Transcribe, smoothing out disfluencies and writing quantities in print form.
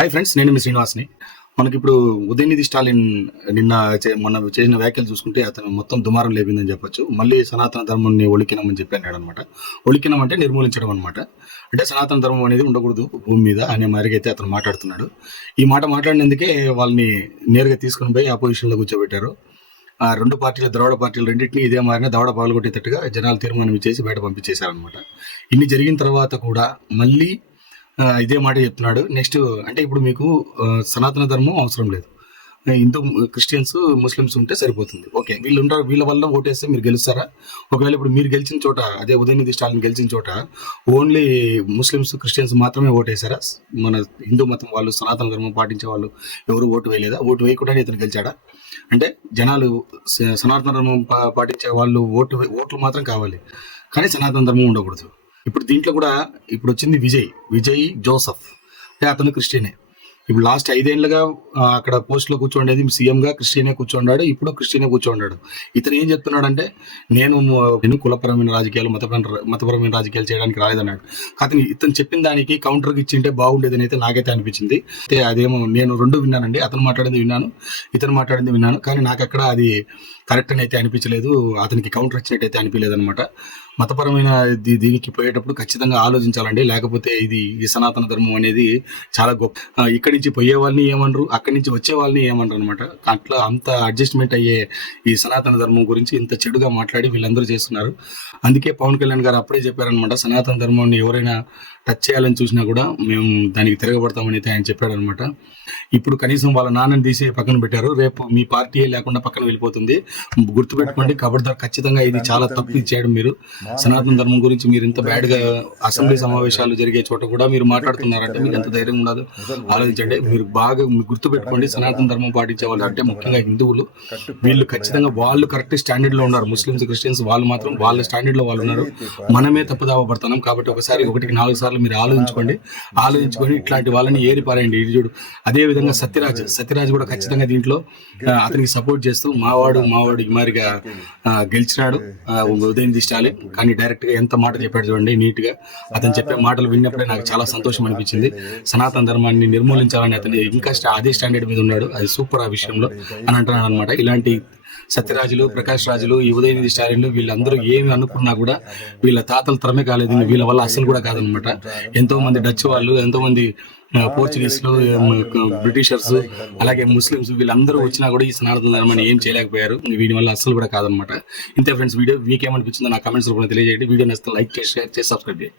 Hi friends, నేను మీ శ్రీనివాస్ని. మనకిప్పుడు ఉదయనిధి స్టాలిన్ నిన్న మొన్న చేసిన వ్యాఖ్యలు చూసుకుంటే అతను మొత్తం దుమారం లేపిందని చెప్పొచ్చు. మళ్ళీ సనాతన ధర్మాన్ని ఒలికినామని చెప్పి అన్నాడు అనమాట. ఒలికినం అంటే నిర్మూలించడం అనమాట. అంటే సనాతన ధర్మం అనేది ఉండకూడదు భూమి మీద అనే మరిగైతే అతను మాట్లాడుతున్నాడు. ఈ మాట మాట్లాడినందుకే వాళ్ళని నేరుగా తీసుకుని పోయి ఆపోజిషన్లో కూర్చోబెట్టారు. ఆ రెండు పార్టీలు, ద్రవిడ పార్టీలు రెండింటినీ ఇదే మారిన దవడ పాల్గొట్టేటట్టుగా జనాలు తీర్మానం ఇచ్చేసి బయట పంపించేశారనమాట. ఇన్ని జరిగిన తర్వాత కూడా మళ్ళీ ఇదే మాట చెప్తున్నాడు. నెక్స్ట్ అంటే ఇప్పుడు మీకు సనాతన ధర్మం అవసరం లేదు, హిందూ క్రిస్టియన్స్ ముస్లిమ్స్ ఉంటే సరిపోతుంది. ఓకే, వీళ్ళ వల్ల ఓటేస్తే మీరు గెలుస్తారా? ఒకవేళ ఇప్పుడు మీరు గెలిచిన చోట, అదే ఉదయనిధి స్టాలిన్ గెలిచిన చోట ఓన్లీ ముస్లిమ్స్ క్రిస్టియన్స్ మాత్రమే ఓటేశారా? మన హిందూ మతం వాళ్ళు, సనాతన ధర్మం పాటించే వాళ్ళు ఎవరు ఓటు వేయలేదా? ఓటు వేయకుండానే ఇతను గెలిచాడా? అంటే జనాలు సనాతన ధర్మం పాటించే వాళ్ళు ఓట్లు మాత్రం కావాలి, కానీ సనాతన ధర్మం ఉండకూడదు. ఇప్పుడు దీంట్లో కూడా ఇప్పుడు వచ్చింది విజయ్ జోసఫ్, అతను క్రిస్టియనే. ఇప్పుడు లాస్ట్ 5 ఏళ్ళుగా అక్కడ పోస్ట్లో కూర్చోండేది సీఎంగా క్రిస్టియనే కూర్చోండాడు, ఇప్పుడు క్రిస్టియనే కూర్చోండాడు. ఇతను ఏం చెప్తున్నాడంటే నేను కులపరమైన రాజకీయాలు, మతపరమైన రాజకీయాలు చేయడానికి రాలేదన్నాడు. కానీ ఇతను చెప్పిన దానికి కౌంటర్కి ఇచ్చింటే బాగుండేదని అయితే నాకైతే అనిపించింది. అదేమో నేను రెండు విన్నానండి, అతను మాట్లాడింది విన్నాను, ఇతను మాట్లాడింది విన్నాను, కానీ నాకక్కడ అది కరెక్ట్ అని అయితే అనిపించలేదు, అతనికి కౌంటర్ ఇచ్చినట్టయితే అనిపించలేదు అనమాట. మతపరమైన దీనికి పోయేటప్పుడు ఖచ్చితంగా ఆలోచించాలండి, లేకపోతే ఈ సనాతన ధర్మం అనేది చాలా గొప్ప. ఇక్కడి నుంచి పోయే వాళ్ళని ఏమనరు, అక్కడి నుంచి వచ్చే వాళ్ళని ఏమనరు అనమాట. అట్లా అంత అడ్జస్ట్మెంట్ అయ్యే ఈ సనాతన ధర్మం గురించి ఇంత చెడుగా మాట్లాడి వీళ్ళందరూ చేస్తున్నారు. అందుకే పవన్ కళ్యాణ్ గారు అప్పుడే చెప్పారనమాట, సనాతన ధర్మాన్ని ఎవరైనా టచ్ చేయాలని చూసినా కూడా మేము దానికి తిరగబడతామని అయితే ఆయన చెప్పాడనమాట. ఇప్పుడు కనీసం వాళ్ళ నాన్నని తీసి పక్కన పెట్టారు, రేపు మీ పార్టీ లేకుండా పక్కన వెళ్ళిపోతుంది, గుర్తుపెట్టుకోండి, ఖబర్దార్. ఖచ్చితంగా ఇది చాలా తప్పు చేయడం. మీరు సనాతన ధర్మం గురించి మీరు ఇంత బ్యాడ్ గా అసెంబ్లీ సమావేశాలు జరిగే చోట కూడా మీరు మాట్లాడుతున్నారంటే మీకు ఎంత ధైర్యం ఉండదు ఆలోచించండి. మీరు బాగా గుర్తుపెట్టుకోండి, సనాతన ధర్మం పాటించే వాళ్ళు అంటే ముఖ్యంగా హిందువులు, వీళ్ళు ఖచ్చితంగా వాళ్ళు కరెక్ట్ స్టాండర్డ్ లో ఉన్నారు. ముస్లిమ్స్ క్రిస్టియన్స్ వాళ్ళు మాత్రం వాళ్ళ స్టాండర్డ్ లో వాళ్ళు ఉన్నారు, మనమే తప్పుదావ పడుతున్నాం. కాబట్టి ఒకటికి 4 సార్లు మీరు ఆలోచించుకొని ఇట్లాంటి వాళ్ళని ఏరి పారేయండి. చూడు, అదే విధంగా సత్యరాజ్ కూడా ఖచ్చితంగా దీంట్లో అతనికి సపోర్ట్ చేస్తూ మావాడు మారిగా గెలిచినాడు ఉదయనిధి స్టాలిన్. కానీ డైరెక్ట్ గా ఎంత మాట చెప్పాడు చూడండి, నీట్ గా. అతను చెప్పే మాటలు విన్నప్పుడే నాకు చాలా సంతోషం అనిపించింది. సనాతన ధర్మాన్ని నిర్మూలించాలని అతను ఇంకా అదే స్టాండర్డ్ మీద ఉన్నాడు, అది సూపర్ ఆ విషయంలో అని అంటున్నాడు అనమాట. ఇలాంటి సత్యరాజులు, ప్రకాష్ రాజులు, ఈ ఉదయనిధి స్టాలిన్లు వీళ్ళందరూ ఏమి అనుకున్నా కూడా వీళ్ళ తాతల తరమే కాలేదు, వీళ్ళ వల్ల అసలు కూడా కాదనమాట. ఎంతో మంది డచ్ వాళ్ళు, ఎంతో మంది పోర్చుగీస్లు, బ్రిటిషర్స్, అలాగే ముస్లిమ్స్ వీళ్ళందరూ వచ్చినా కూడా ఈ సనాతన ధర్మాన్ని ఏం చేయలేకపోయారు. వీడి వల్ల అసలు కూడా కాదనమాట. ఇంతే ఫ్రెండ్స్, వీడియో మీకేమనిపించిందో నా కామెంట్స్ రూపంలో తెలియజేయండి. వీడియో నచ్చితే లైక్ చేసి, షేర్ చేసి, సబ్స్క్రైబ్ చేయండి.